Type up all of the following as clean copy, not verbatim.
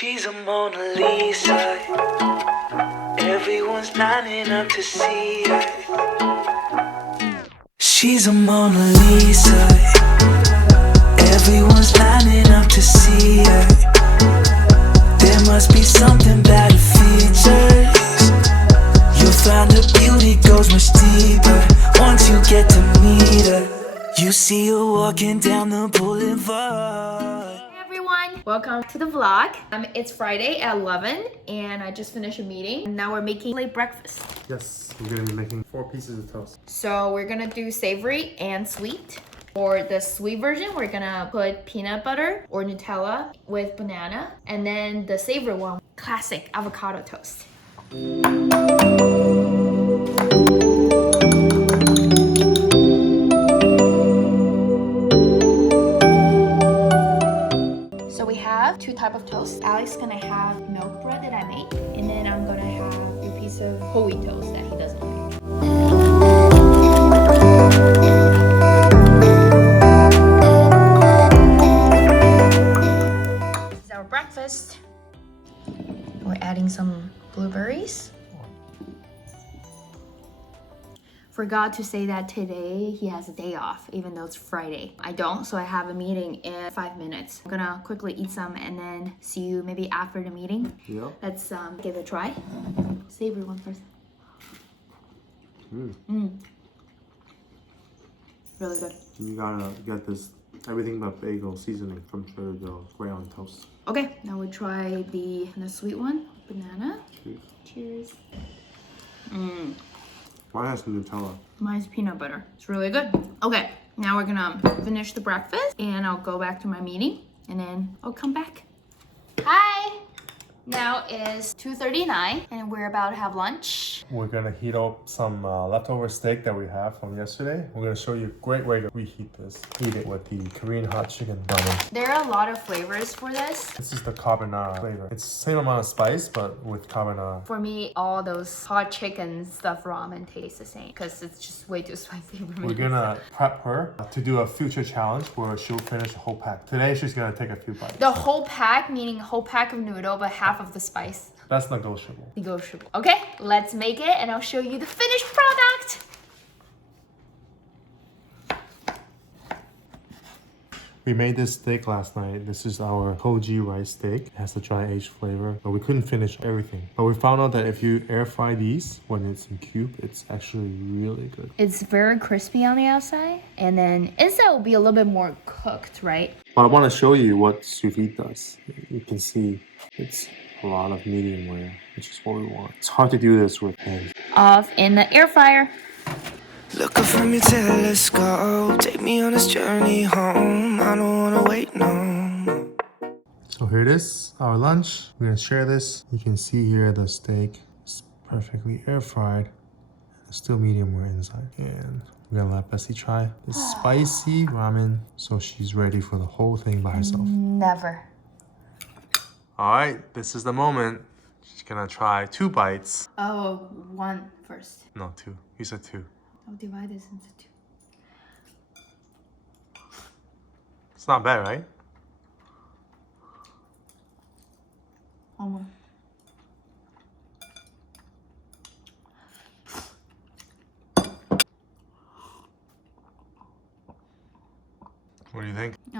She's a Mona Lisa. Everyone's lining up to see her. She's a Mona Lisa. Everyone's lining up to see her. There must be something about her features. You'll find her beauty goes much deeper once you get to meet her. You see her walking down the boulevard. Hey everyone, welcome to the vlog. It's Friday at 11 and I just finished a meeting and now we're making late breakfast. Yes, we're gonna be making 4 pieces of toast. So we're gonna do savory and sweet. For the sweet version, we're gonna put peanut butter or Nutella with banana. And then the savory one, classic avocado toast. So we have 2 types of toast. Alex is gonna have milk bread that I made. And then I'm gonna have a piece of whole wheat toast that he doesn't like. Breakfast. We're adding some blueberries. Forgot to say that today he has a day off, even though it's Friday. I don't, so I have a meeting in 5 minutes. I'm gonna quickly eat some and then see you maybe after the meeting. Yeah. Let's give it a try. Savory one first. Really good. You gotta get this everything but bagel seasoning from Trader Joe's gray on toast. Okay, now we try the sweet one, banana. Cheers. Cheers. Mine has Nutella. Mine's peanut butter. It's really good. Okay, now we're gonna finish the breakfast and I'll go back to my meeting and then I'll come back. Hi! Now is 2:39 and we're about to have lunch. We're gonna heat up some leftover steak that we have from yesterday. We're gonna show you a great way to reheat this. Eat it with the Korean hot chicken ramen. There are a lot of flavors for this. This is the carbonara flavor. It's the same amount of spice, but with carbonara. For me, all those hot chicken stuff ramen taste the same because it's just way too spicy for me. We're gonna prep her to do a future challenge where she'll finish a whole pack. Today, she's gonna take a few bites. The whole pack, meaning a whole pack of noodle, but half of the spice. That's negotiable. Negotiable. Okay, let's make it and I'll show you the finished product. We made this steak last night. This is our koji rice steak. It has the dry aged flavor, but we couldn't finish everything. But we found out that if you air fry these when it's in cube, it's actually really good. It's very crispy on the outside and then inside will be a little bit more cooked, right? But I want to show you what sous vide does. You can see it's a lot of medium rare, which is what we want. It's hard to do this with hands. Off in the air fryer. Look up from your telescope. Take me on this journey home. I don't wanna wait no more. So here it is, our lunch. We're gonna share this. You can see here the steak is perfectly air fried. It's still medium rare inside. And we're gonna let Bessie try this spicy ramen so she's ready for the whole thing by herself. Never. All right, this is the moment. She's gonna try 2 bites. Oh, one first. No, 2. You said 2. I'll divide this into 2. It's not bad, right? One more. What do you think? I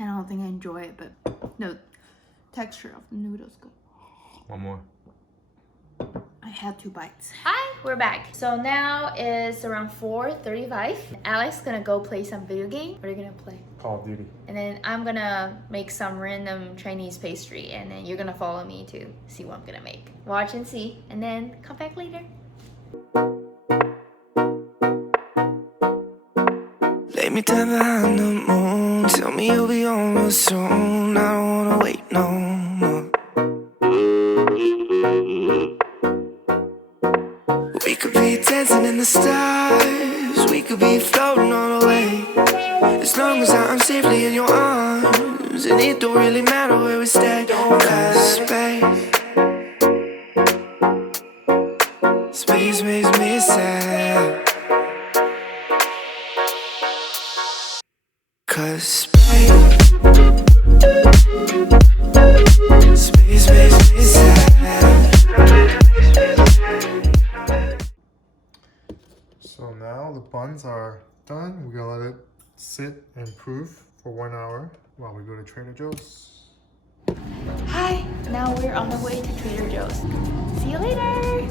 don't think I enjoy it, but no, texture of the noodles good. One more. I had 2 bites. Hi, we're back. So now it's around 4:35. Alex gonna go play some video game. What are you gonna play? Call of Duty. And then I'm gonna make some random Chinese pastry and then you're gonna follow me to see what I'm gonna make. Watch and see and then come back later. Lay me down behind the moon. Tell me you'll be on real soon. I don't wanna wait no more. We could be dancing in the stars. We could be floating on away. As long as I'm safely in your arms. And it don't really matter where we stay. Cause space makes me sad. Cause space buns are done. We're gonna let it sit and proof for 1 hour while we go to Trader Joe's. Hi, now we're on the way to Trader Joe's. See you later.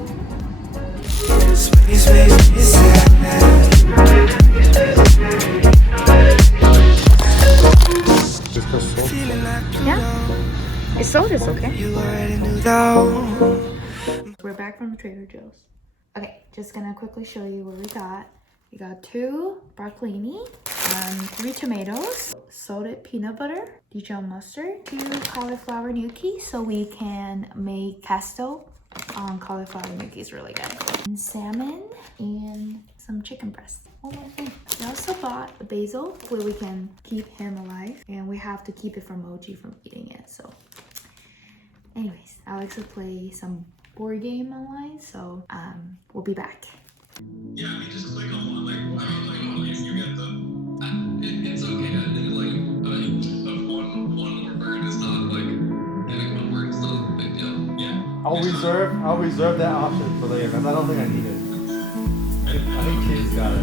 Just go salt. Yeah, it's sold, it's okay. We're back from Trader Joe's. Okay, just gonna quickly show you what we got. We got 2 broccolini, 3 tomatoes, salted peanut butter, Dijon mustard, 2 cauliflower gnocchi so we can make pesto on cauliflower gnocchi is really good. And salmon and some chicken breast. One more thing. We also bought a basil where we can keep him alive, and we have to keep it from Mochi from eating it. So anyways, Alex will play some board game online, so we'll be back. Yeah, I mean, just click on one. Like, I mean, like, you get the. It's okay. One more word is not like getting one word is not a big deal. Yeah. I'll reserve that option for later, because I don't think I need it. I think kids got it.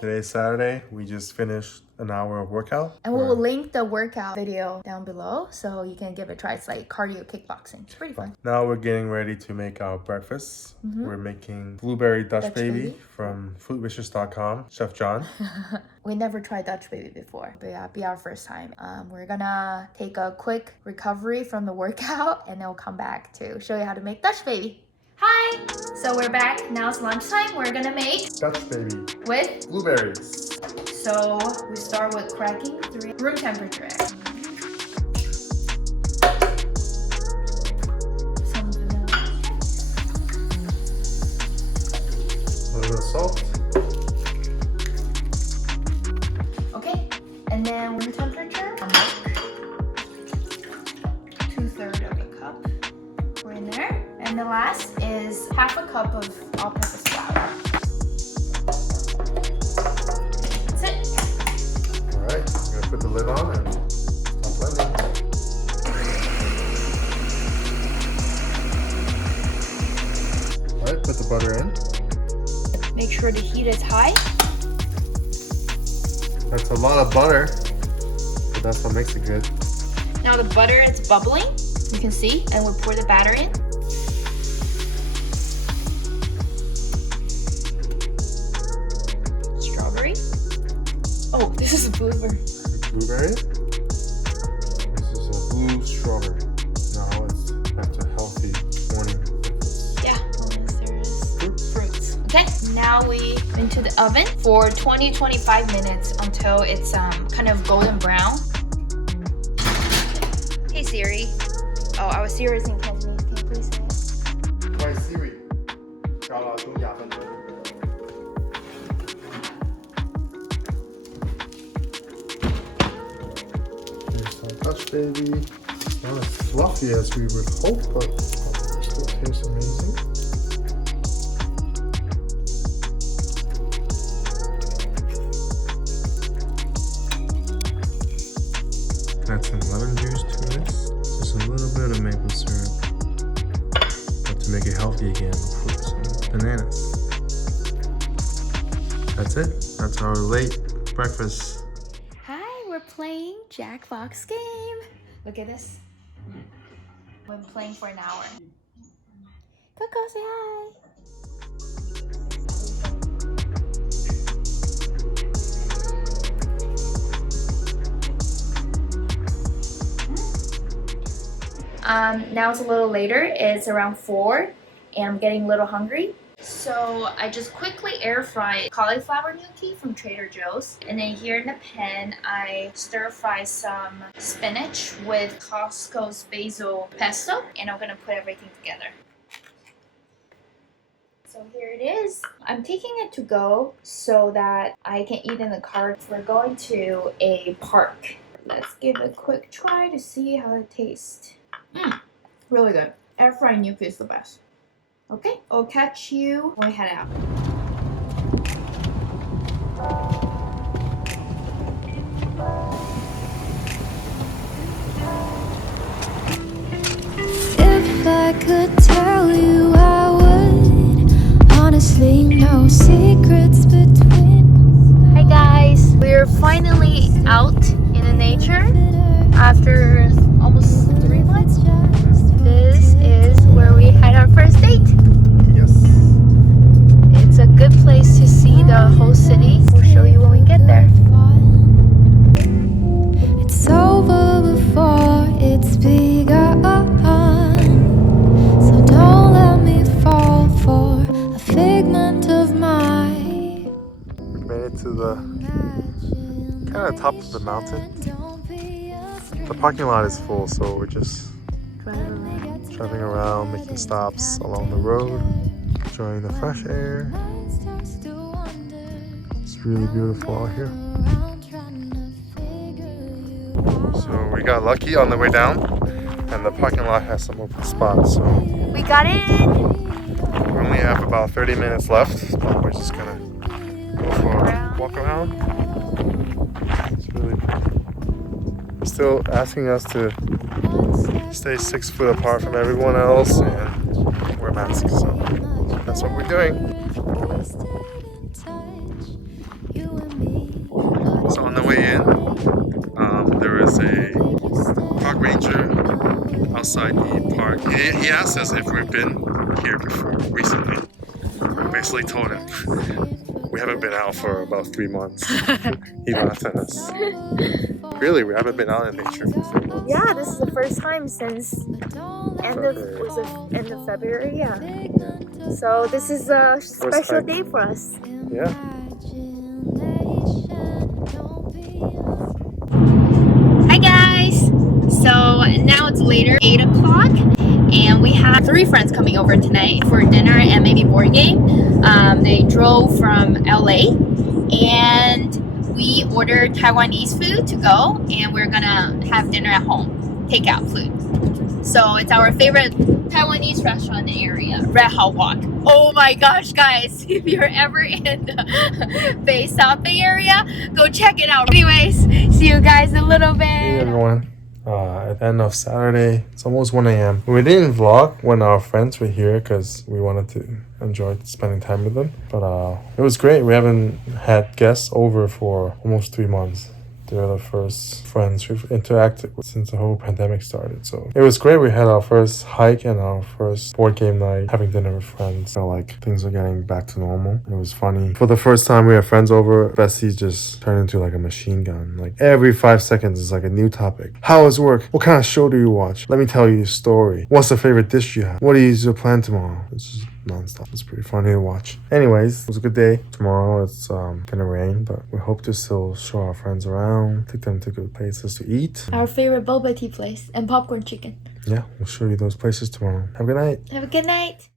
Today's Saturday. We just finished an hour of workout. And we'll link the workout video down below so you can give it a try. It's like cardio kickboxing. It's pretty fun. Now we're getting ready to make our breakfast. We're making blueberry Dutch baby from foodwishes.com, Chef John. We never tried Dutch baby before, but yeah, be our first time. We're gonna take a quick recovery from the workout and then we'll come back to show you how to make Dutch baby. Hi! So we're back. Now it's lunchtime. We're gonna make Dutch baby with blueberries. So we start with cracking room temperature egg. Some vanilla. A little bit of salt. Okay, and then room temperature, milk. 2/3 of a cup. We're in there. And the last is half a cup of all-purpose flour. That's it. Alright, I'm gonna put the lid on and start blending. Alright, put the butter in. Make sure the heat is high. That's a lot of butter, but that's what makes it good. Now the butter is bubbling, you can see, and we'll pour the batter in. Strawberry. Oh, this is a blueberry. Blueberry. This is a blue strawberry. Now that's a healthy morning breakfast. Yeah, unless there's fruits. Okay, now we into the oven for 20-25 minutes until it's kind of golden brown. Hey Siri. Oh, our Siri is in Cantonese. Can you please say it? Why Siri? 教我煮20分鐘。Here's our Dutch baby. Not as fluffy as we would hope, but it still tastes amazing. Add some lemon juice to this. Just a little bit of maple syrup. But to make it healthy again, we'll put some bananas. That's it. That's our late breakfast. Hi, we're playing Jackbox game. Look at this. We've been playing for an hour. Coco, say hi. Now it's a little later. It's around 4 and I'm getting a little hungry. So I just quickly air fried cauliflower gnocchi from Trader Joe's. And then here in the pan, I stir fry some spinach with Costco's basil pesto. And I'm gonna put everything together. So here it is. I'm taking it to go so that I can eat in the car. We're going to a park. Let's give it a quick try to see how it tastes. Really good. Air fried gnocchi is the best. Okay, I'll catch you when we head out. If I could tell you, I would. Honestly, no secrets between. Hi guys, we're finally out in the nature after almost 3 months. This is where we had our first date. Yes. It's a good place to see the whole city. We'll show you when we get there. It's over before it's begun. So don't let me fall for a figment of my We made it to the kind of top of the mountain. The parking lot is full, so we're just driving around, making stops along the road, enjoying the fresh air. It's really beautiful out here. So we got lucky on the way down, and the parking lot has some open spots. So We got in! we only have about 30 minutes left, so we're just gonna go for a walk around. It's really pretty. They're still asking us to stay 6 foot apart from everyone else and wear masks, so that's what we're doing. So on the way in, there is a park ranger outside the park. He asked us if we've been here before recently. We basically told him we haven't been out for about 3 months. He laughed at us. Really, we haven't been out in nature for 3 months. Yeah, this is the first time since end of February, yeah. So this is a special day for us. Yeah. Hi guys! So now it's later, 8 o'clock, and we have 3 friends coming over tonight for dinner and maybe board game. They drove from LA, and we ordered Taiwanese food to go, and we're gonna have dinner at home, takeout food. So it's our favorite Taiwanese restaurant in the area, Red Hot Walk. Oh my gosh, guys, if you're ever in the Bay South Bay area, go check it out. Anyways, see you guys in a little bit. Hey everyone. At the end of Saturday, it's almost 1 a.m. We didn't vlog when our friends were here because we wanted to enjoy spending time with them. But it was great. We haven't had guests over for almost 3 months. They're the first friends we've interacted with since the whole pandemic started. So it was great. We had our first hike and our first board game night, having dinner with friends. Felt like things are getting back to normal. It was funny. For the first time we had friends over, Bessie just turned into like a machine gun. Like every 5 seconds is like a new topic. How is work? What kind of show do you watch? Let me tell you a story. What's the favorite dish you have? What is your plan tomorrow? It's just non-stop. It's pretty funny to watch. Anyways, it was a good day. Tomorrow it's gonna rain, but we hope to still show our friends around, take them to good places to eat. Our favorite boba tea place and popcorn chicken. Yeah, we'll show you those places tomorrow. Have a good night. Have a good night.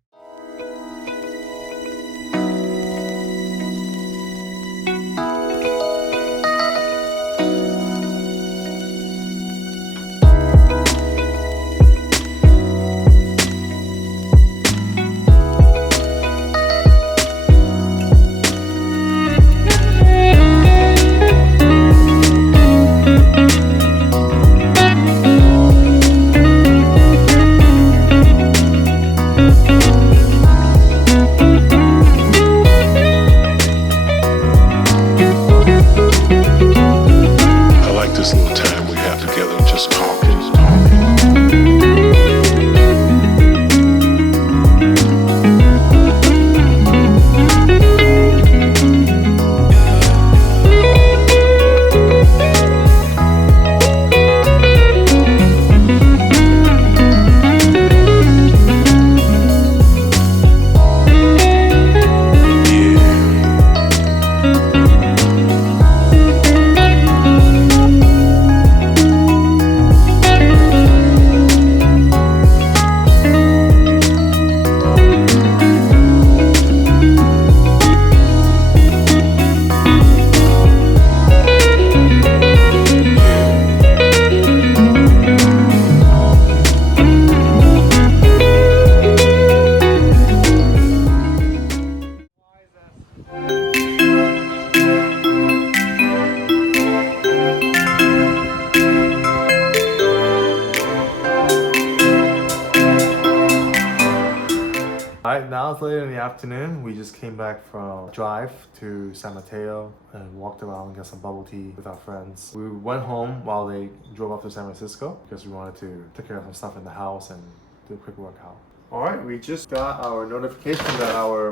Alright, now it's later in the afternoon. We just came back from a drive to San Mateo and walked around and got some bubble tea with our friends. We went home while they drove up to San Francisco because we wanted to take care of some stuff in the house and do a quick workout. Alright, we just got our notification that our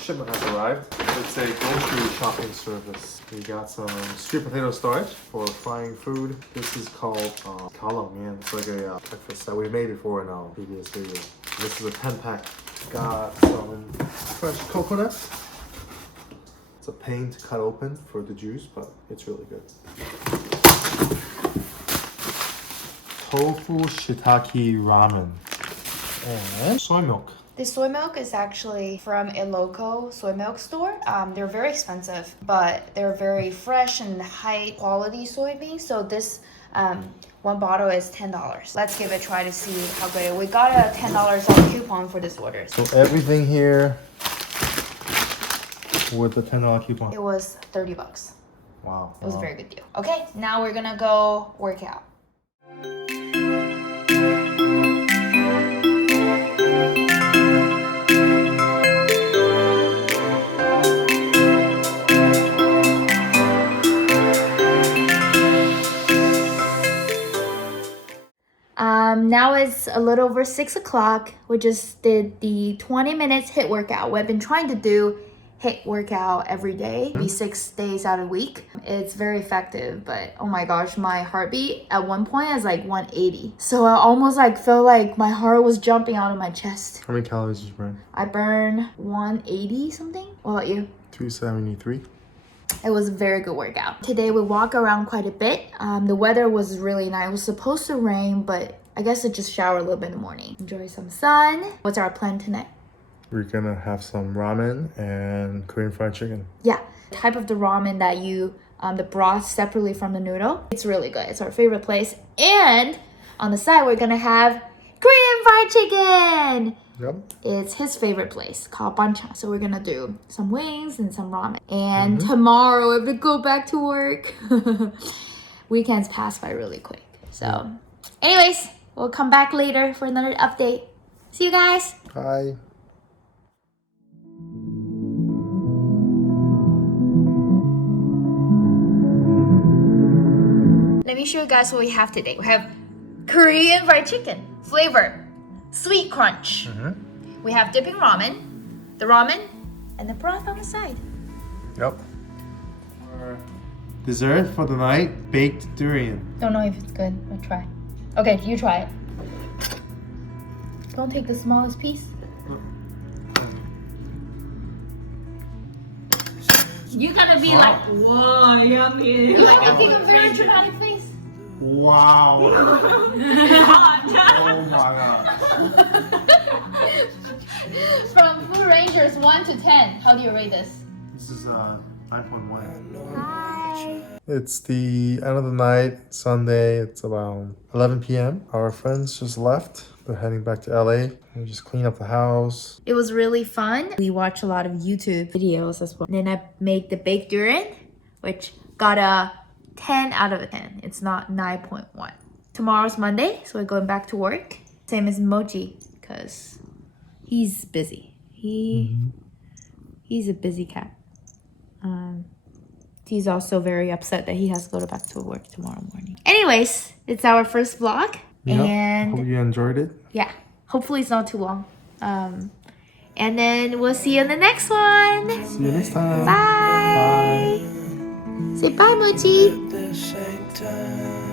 shipment has arrived. It's a grocery shopping service. We got some sweet potato starch for frying food. This is called kalangmian. It's like a breakfast that we made before in our previous video. This is a 10-pack. Got some fresh coconut. It's a pain to cut open for the juice, but it's really good. Tofu shiitake ramen and soy milk. This soy milk is actually from a local soy milk store. They're very expensive, but they're very fresh and high quality soybeans. So this one bottle is $10. Let's give it a try to see how good it is. We got a $10 off coupon for this order. So everything here with the $10 coupon. It was 30 bucks. Wow. It was a very good deal. Okay, now we're gonna go work out. Now it's a little over 6 o'clock. We just did the 20 minutes HIIT workout. We've been trying to do HIIT workout every day, maybe 6 days out of the week. It's very effective, but oh my gosh, my heartbeat at one point is like 180. So I almost like felt like my heart was jumping out of my chest. How many calories did you burn? I burned 180 something. What about you? 273. It was a very good workout. Today we walk around quite a bit. The weather was really nice. It was supposed to rain, but I guess I just showered a little bit in the morning. Enjoy some sun. What's our plan tonight? We're gonna have some ramen and Korean fried chicken. Yeah, type of the ramen that you, the broth separately from the noodle. It's really good. It's our favorite place. And on the side, we're gonna have Korean fried chicken. Yep. It's his favorite place called Bancha. So we're gonna do some wings and some ramen. And tomorrow we have to go back to work. Weekends pass by really quick. So anyways, we'll come back later for another update. See you guys. Bye. Let me show you guys what we have today. We have Korean fried chicken flavor, sweet crunch. We have dipping ramen, the ramen, and the broth on the side. Yep. Our dessert for the night, baked durian. Don't know if it's good, but try. Okay, you try it. Don't take the smallest piece. You're gonna be like, whoa, yummy. Like making a very dramatic face. Wow. Oh my god. From Food Rangers 1 to 10, how do you rate this? This is 9.1. Hi. It's the end of the night, Sunday. It's about 11 p.m. Our friends just left. They're heading back to LA. We just clean up the house. It was really fun. We watched a lot of YouTube videos as well. And then I made the baked durian, which got a 10 out of 10. It's not 9.1. Tomorrow's Monday, so we're going back to work. Same as Mochi, because he's busy. He's a busy cat. He's also very upset that he has to go back to work tomorrow morning. Anyways, it's our first vlog. Yep. And hope you enjoyed it. yeah, hopefully it's not too long. And then we'll see you in the next one. See you next time. Bye. Say bye, Mochi. At the same time.